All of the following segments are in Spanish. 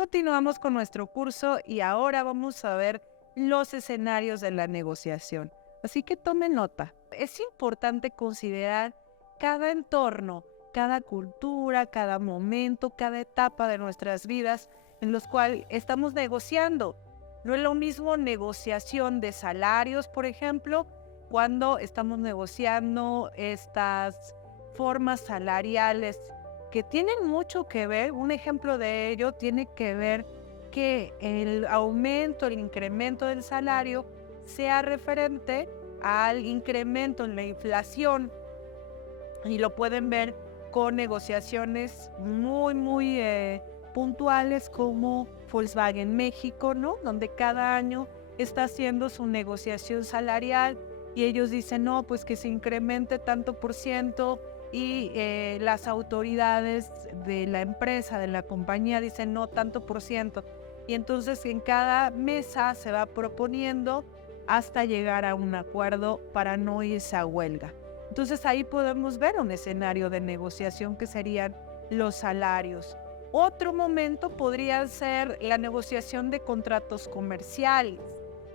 Continuamos con nuestro curso y ahora vamos a ver los escenarios de la negociación. Así que tomen nota. Es importante considerar cada entorno, cada cultura, cada momento, cada etapa de nuestras vidas en los cuales estamos negociando. No es lo mismo negociación de salarios, por ejemplo, cuando estamos negociando estas formas salariales que tienen mucho que ver. Un ejemplo de ello tiene que ver que el aumento, el incremento del salario sea referente al incremento en la inflación, y lo pueden ver con negociaciones muy puntuales como Volkswagen México, ¿no? Donde cada año está haciendo su negociación salarial y ellos dicen, no, pues que se incremente tanto por ciento, y las autoridades de la empresa, de la compañía, dicen no, tanto por ciento. Y entonces en cada mesa se va proponiendo hasta llegar a un acuerdo para no irse a huelga. Entonces ahí podemos ver un escenario de negociación que serían los salarios. Otro momento podría ser la negociación de contratos comerciales.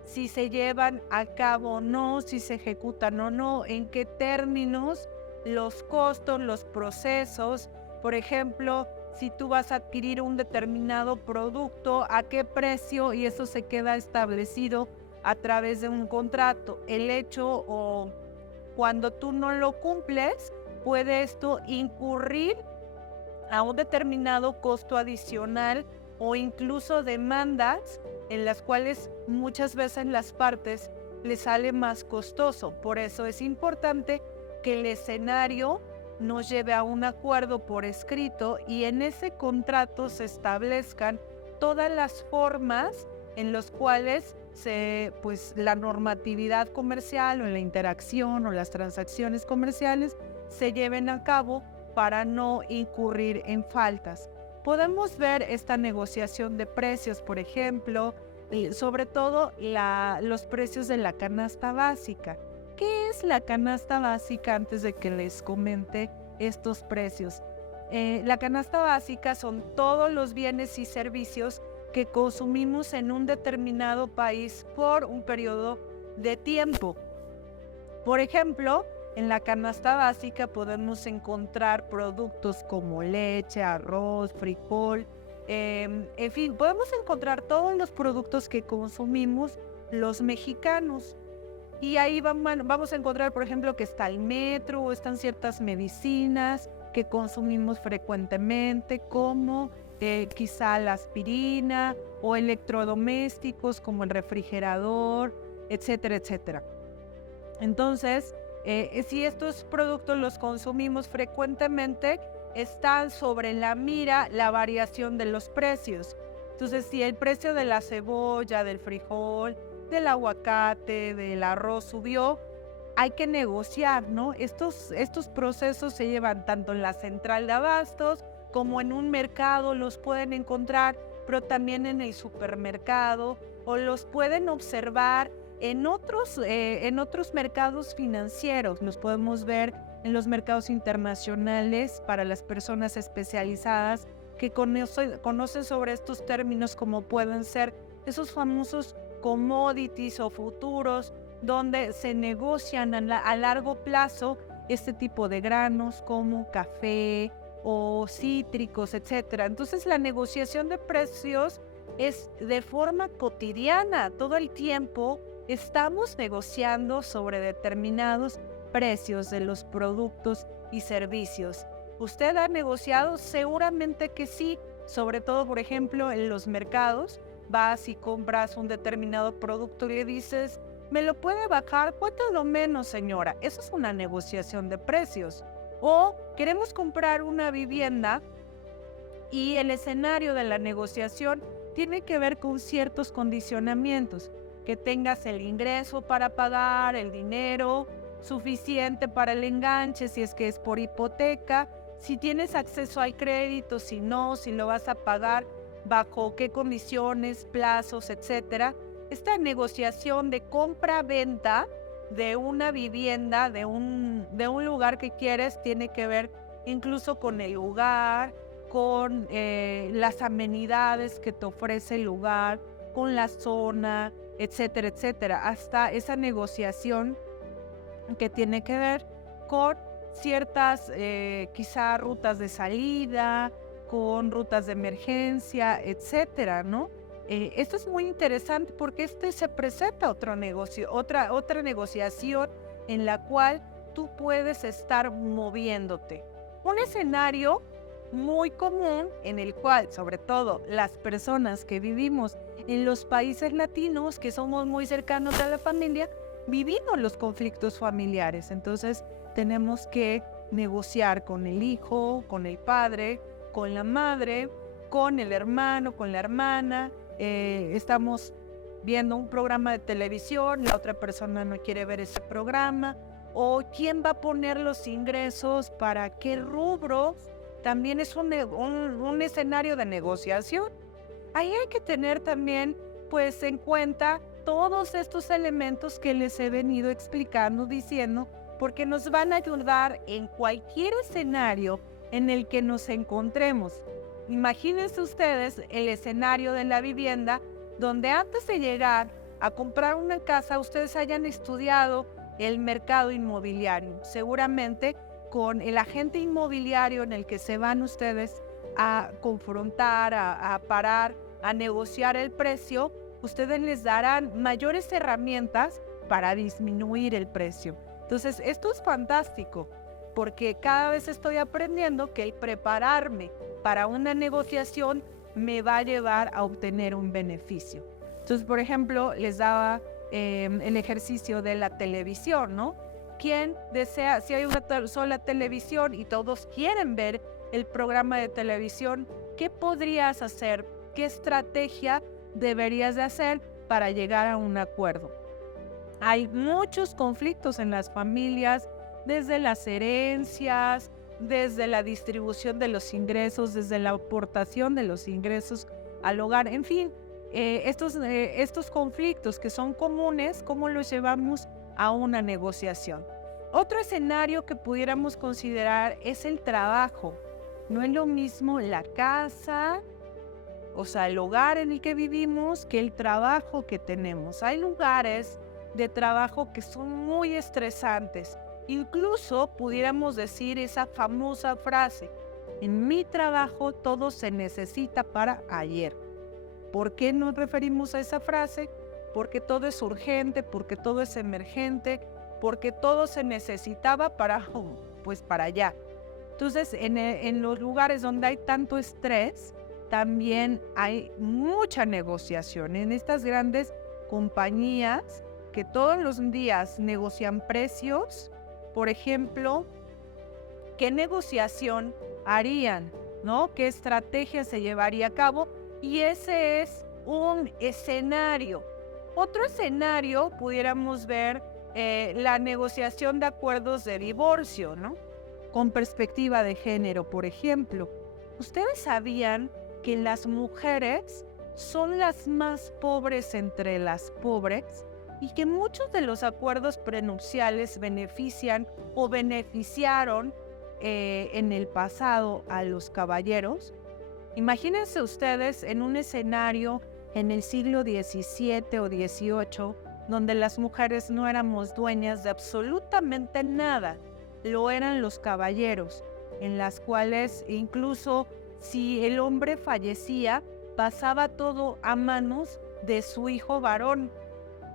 Si se llevan a cabo o no, si se ejecutan o no, en qué términos, los costos, los procesos. Por ejemplo, si tú vas a adquirir un determinado producto, a qué precio, y eso se queda establecido a través de un contrato. El hecho o cuando tú no lo cumples, puede esto incurrir a un determinado costo adicional o incluso demandas en las cuales muchas veces las partes les sale más costoso. Por eso es importante que el escenario nos lleve a un acuerdo por escrito y en ese contrato se establezcan todas las formas en las cuales la normatividad comercial o la interacción o las transacciones comerciales se lleven a cabo para no incurrir en faltas. Podemos ver esta negociación de precios, por ejemplo, sobre todo los precios de la canasta básica. ¿Qué es la canasta básica antes de que les comente estos precios? La canasta básica son todos los bienes y servicios que consumimos en un determinado país por un periodo de tiempo. Por ejemplo, en la canasta básica podemos encontrar productos como leche, arroz, frijol, en fin, podemos encontrar todos los productos que consumimos los mexicanos. Y ahí vamos a encontrar, por ejemplo, que está el metro o están ciertas medicinas que consumimos frecuentemente, como quizá la aspirina o electrodomésticos como el refrigerador, etcétera, etcétera. Entonces, si estos productos los consumimos frecuentemente, están sobre la mira la variación de los precios. Entonces, si el precio de la cebolla, del frijol, del aguacate, del arroz subió, hay que negociar, ¿no? Estos procesos se llevan tanto en la central de abastos como en un mercado, los pueden encontrar, pero también en el supermercado, o los pueden observar en otros mercados financieros. Los podemos ver en los mercados internacionales para las personas especializadas que conocen sobre estos términos, como pueden ser esos famosos commodities o futuros, donde se negocian a largo plazo este tipo de granos como café o cítricos, etcétera. Entonces la negociación de precios es de forma cotidiana. Todo el tiempo estamos negociando sobre determinados precios de los productos y servicios. ¿Usted ha negociado? Seguramente que sí, sobre todo, por ejemplo, en los mercados. Vas y compras un determinado producto y le dices, ¿me lo puede bajar? ¿Cuánto es lo menos, señora? Eso es una negociación de precios. O queremos comprar una vivienda y el escenario de la negociación tiene que ver con ciertos condicionamientos, que tengas el ingreso para pagar, el dinero suficiente para el enganche, si es que es por hipoteca, si tienes acceso al crédito, si no, si lo vas a pagar, bajo qué condiciones, plazos, etcétera. Esta negociación de compra-venta de una vivienda, de un lugar que quieres, tiene que ver incluso con el lugar, con las amenidades que te ofrece el lugar, con la zona, etcétera, etcétera, hasta esa negociación que tiene que ver con ciertas quizá rutas de salida, con rutas de emergencia, etcétera, ¿no? Esto es muy interesante porque se presenta otra negociación en la cual tú puedes estar moviéndote. Un escenario muy común en el cual, sobre todo las personas que vivimos en los países latinos, que somos muy cercanos a la familia, vivimos los conflictos familiares. Entonces tenemos que negociar con el hijo, con el padre, con la madre, con el hermano, con la hermana. Estamos viendo un programa de televisión, la otra persona no quiere ver ese programa, o quién va a poner los ingresos para qué rubros. También es un escenario de negociación. Ahí hay que tener también pues en cuenta todos estos elementos que les he venido explicando, diciendo, porque nos van a ayudar en cualquier escenario en el que nos encontremos. Imagínense ustedes el escenario de la vivienda, donde antes de llegar a comprar una casa, ustedes hayan estudiado el mercado inmobiliario. Seguramente con el agente inmobiliario en el que se van ustedes a confrontar, a parar, a negociar el precio, ustedes les darán mayores herramientas para disminuir el precio. Entonces, esto es fantástico, porque cada vez estoy aprendiendo que el prepararme para una negociación me va a llevar a obtener un beneficio. Entonces, por ejemplo, les daba el ejercicio de la televisión, ¿no? ¿Quién desea, si hay una sola televisión y todos quieren ver el programa de televisión, qué podrías hacer? ¿Qué estrategia deberías de hacer para llegar a un acuerdo? Hay muchos conflictos en las familias, desde las herencias, desde la distribución de los ingresos, desde la aportación de los ingresos al hogar, en fin, estos conflictos que son comunes, ¿cómo los llevamos a una negociación? Otro escenario que pudiéramos considerar es el trabajo. No es lo mismo la casa, o sea, el hogar en el que vivimos, que el trabajo que tenemos. Hay lugares de trabajo que son muy estresantes. Incluso pudiéramos decir esa famosa frase: en mi trabajo todo se necesita para ayer. ¿Por qué nos referimos a esa frase? Porque todo es urgente, porque todo es emergente, porque todo se necesitaba para allá. Entonces, en los lugares donde hay tanto estrés, también hay mucha negociación. En estas grandes compañías que todos los días negocian precios, por ejemplo, ¿qué negociación harían? ¿No? ¿Qué estrategia se llevaría a cabo? Y ese es un escenario. Otro escenario pudiéramos ver la negociación de acuerdos de divorcio, ¿no? Con perspectiva de género, por ejemplo. ¿Ustedes sabían que las mujeres son las más pobres entre las pobres y que muchos de los acuerdos prenupciales benefician o beneficiaron en el pasado a los caballeros? Imagínense ustedes en un escenario en el siglo XVII o XVIII, donde las mujeres no éramos dueñas de absolutamente nada, lo eran los caballeros, en las cuales incluso si el hombre fallecía, pasaba todo a manos de su hijo varón,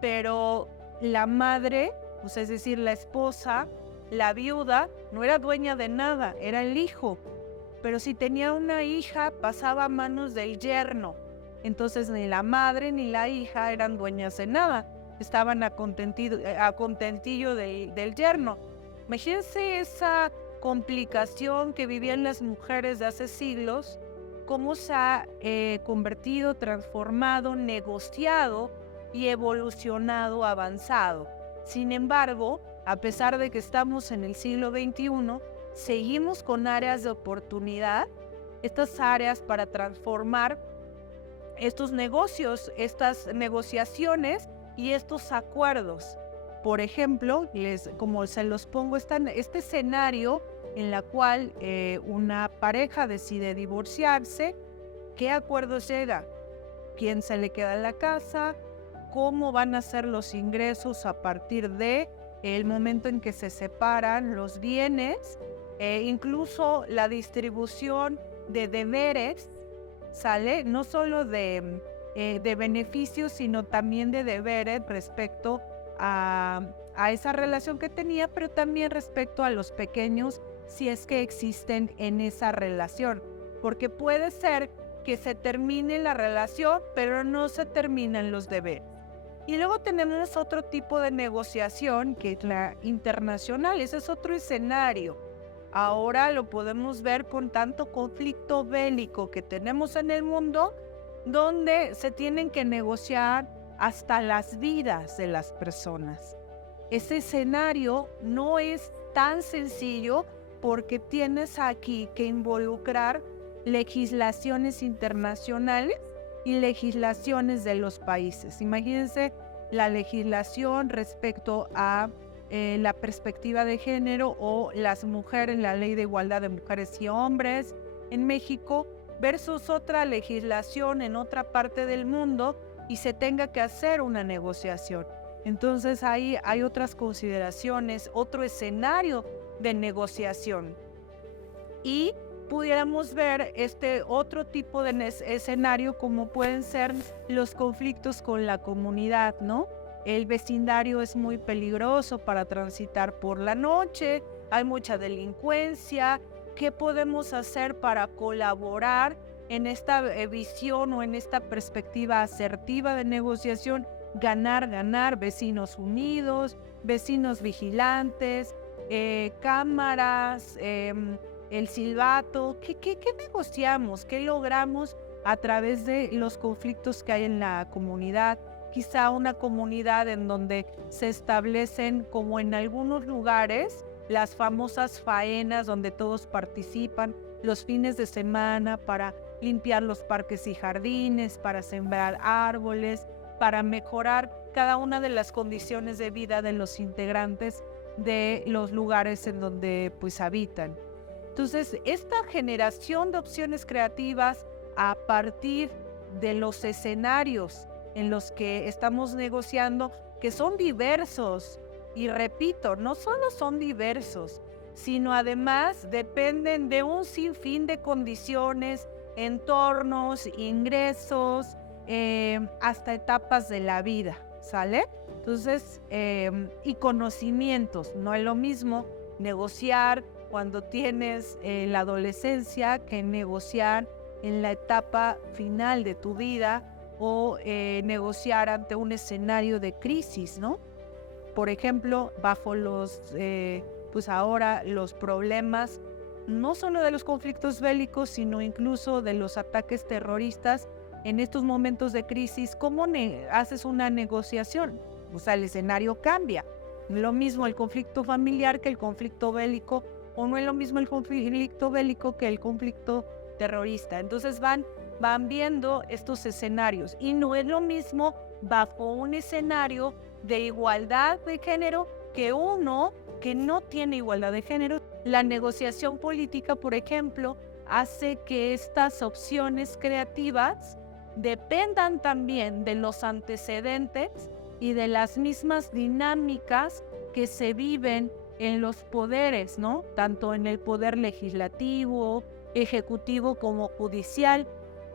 pero la madre, pues es decir, la esposa, la viuda, no era dueña de nada, era el hijo. Pero si tenía una hija, pasaba a manos del yerno. Entonces ni la madre ni la hija eran dueñas de nada, estaban a contentillo del yerno. Imagínense esa complicación que vivían las mujeres de hace siglos, cómo se ha convertido, transformado, negociado y evolucionado, avanzado. Sin embargo, a pesar de que estamos en el siglo XXI, seguimos con áreas de oportunidad, estas áreas para transformar estos negocios, estas negociaciones y estos acuerdos. Por ejemplo, como se los pongo, este escenario en la cual una pareja decide divorciarse, ¿qué acuerdos llega? ¿Quién se le queda en la casa? ¿Cómo van a ser los ingresos a partir de el momento en que se separan los bienes? Incluso la distribución de deberes, ¿sale? No solo de beneficios, sino también de deberes respecto a esa relación que tenía, pero también respecto a los pequeños, si es que existen en esa relación. Porque puede ser que se termine la relación, pero no se terminan los deberes. Y luego tenemos otro tipo de negociación, que es la internacional. Ese es otro escenario. Ahora lo podemos ver con tanto conflicto bélico que tenemos en el mundo, donde se tienen que negociar hasta las vidas de las personas. Ese escenario no es tan sencillo porque tienes aquí que involucrar legislaciones internacionales y legislaciones de los países. Imagínense la legislación respecto a la perspectiva de género o las mujeres, la ley de igualdad de mujeres y hombres en México versus otra legislación en otra parte del mundo y se tenga que hacer una negociación. Entonces ahí hay otras consideraciones, otro escenario de negociación. Y pudiéramos ver este otro tipo de escenario como pueden ser los conflictos con la comunidad, ¿no? El vecindario es muy peligroso para transitar por la noche, hay mucha delincuencia. ¿Qué podemos hacer para colaborar en esta visión o en esta perspectiva asertiva de negociación? Ganar, ganar, vecinos unidos, vecinos vigilantes, cámaras, el silbato. ¿Qué negociamos? ¿Qué logramos a través de los conflictos que hay en la comunidad? Quizá una comunidad en donde se establecen, como en algunos lugares, las famosas faenas donde todos participan los fines de semana para limpiar los parques y jardines, para sembrar árboles, para mejorar cada una de las condiciones de vida de los integrantes de los lugares en donde pues habitan. Entonces, esta generación de opciones creativas a partir de los escenarios en los que estamos negociando, que son diversos, y repito, no solo son diversos, sino además dependen de un sinfín de condiciones, entornos, ingresos, hasta etapas de la vida, ¿sale? Entonces, y conocimientos, no es lo mismo negociar cuando tienes la adolescencia que negociar en la etapa final de tu vida o negociar ante un escenario de crisis, ¿no? Por ejemplo, bajo pues ahora los problemas, no solo de los conflictos bélicos, sino incluso de los ataques terroristas, en estos momentos de crisis, ¿cómo haces una negociación? O sea, el escenario cambia. No es lo mismo el conflicto familiar que el conflicto bélico, o no es lo mismo el conflicto bélico que el conflicto terrorista. Entonces van viendo estos escenarios y no es lo mismo bajo un escenario de igualdad de género que uno que no tiene igualdad de género. La negociación política, por ejemplo, hace que estas opciones creativas dependan también de los antecedentes y de las mismas dinámicas que se viven en los poderes, ¿no? Tanto en el poder legislativo, ejecutivo como judicial,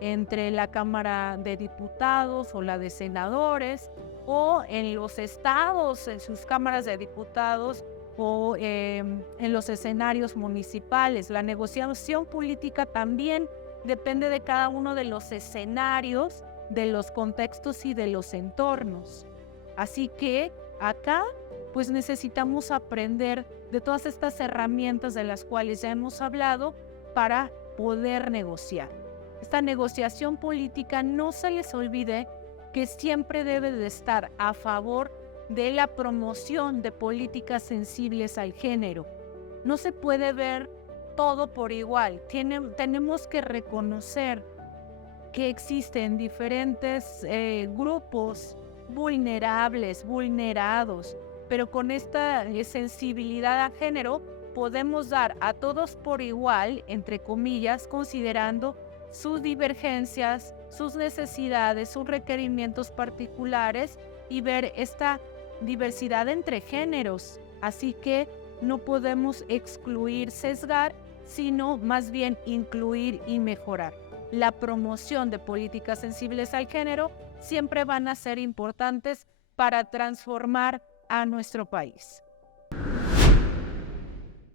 entre la Cámara de Diputados o la de Senadores, o en los estados, en sus cámaras de diputados, o en los escenarios municipales. La negociación política también depende de cada uno de los escenarios, de los contextos y de los entornos. Así que acá pues necesitamos aprender de todas estas herramientas de las cuales ya hemos hablado para poder negociar. Esta negociación política, no se les olvide que siempre debe de estar a favor de la promoción de políticas sensibles al género. No se puede ver todo por igual. Tenemos que reconocer que existen diferentes grupos vulnerables, vulnerados, pero con esta sensibilidad a género podemos dar a todos por igual, entre comillas, considerando sus divergencias, sus necesidades, sus requerimientos particulares y ver esta diversidad entre géneros. Así que no podemos excluir, sesgar, sino más bien incluir y mejorar. La promoción de políticas sensibles al género siempre van a ser importantes para transformar a nuestro país.